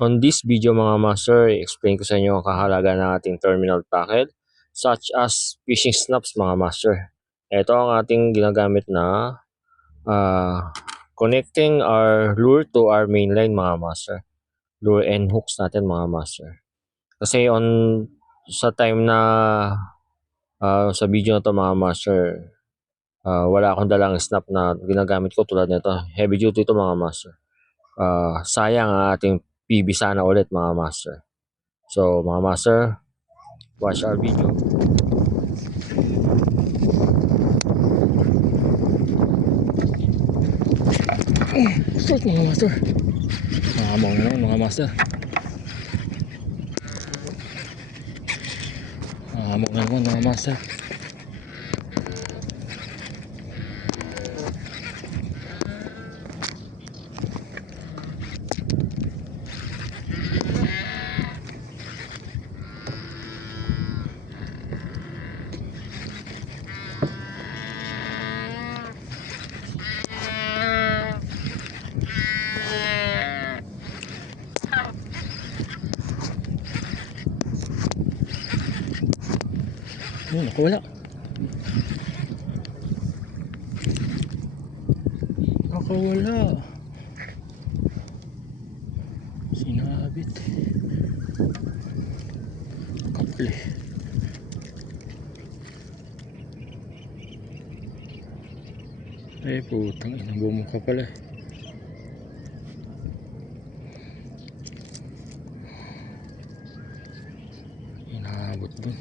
On this video mga master, i-explain ko sa inyo ang kahalaga ng ating terminal tackle such as fishing snaps mga master. Ito ang ating ginagamit na connecting our lure to our main line mga master. Lure and hooks natin mga master. Kasi sa time na sa video na to mga master, wala akong dalang snap na ginagamit ko tulad nito. Heavy duty ito mga master. Sayang ang ating PB sana ulit mga master. So mga master, watch our video. Start mga master. Mahamong na naman mga master. Mahamong na naman mga master. Nakawala. Nakawala. Sinabit. Kaple. Putang ina, bumuka pala. Inaabot dun.